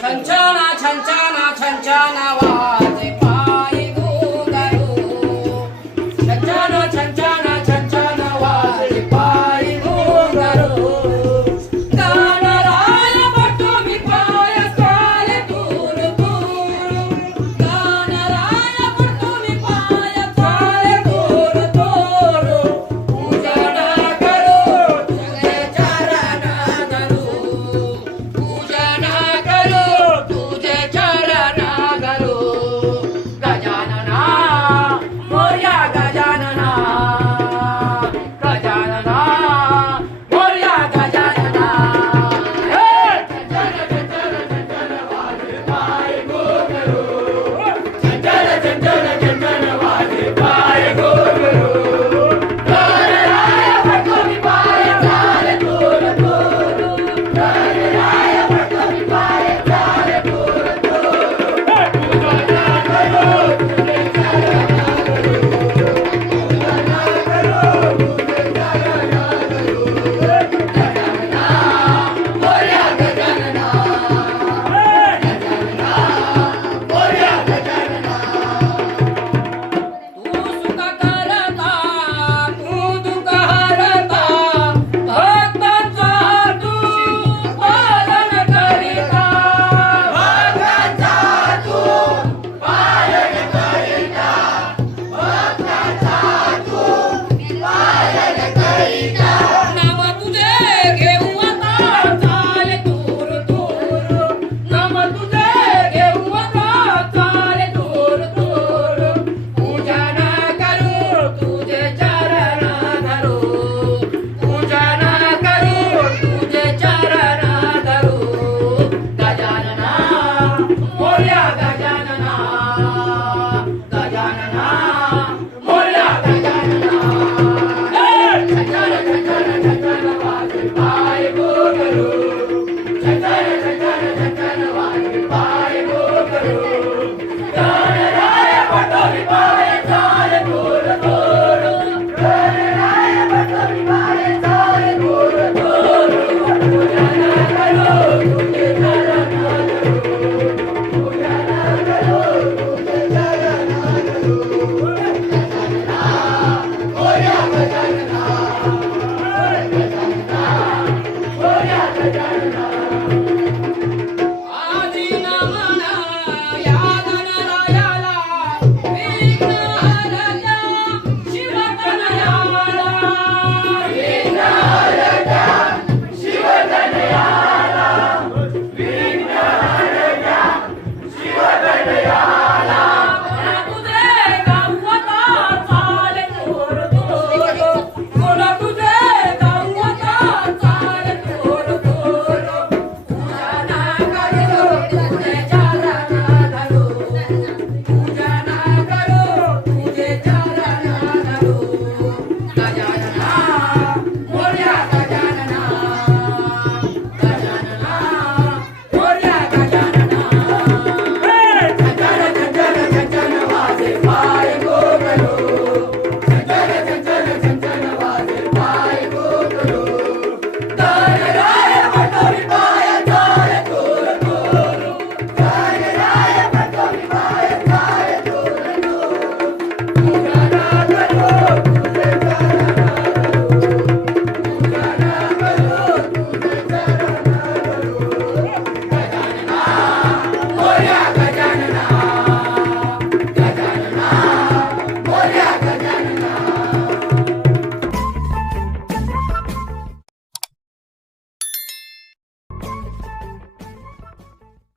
成家啦，成家啦，成家啦！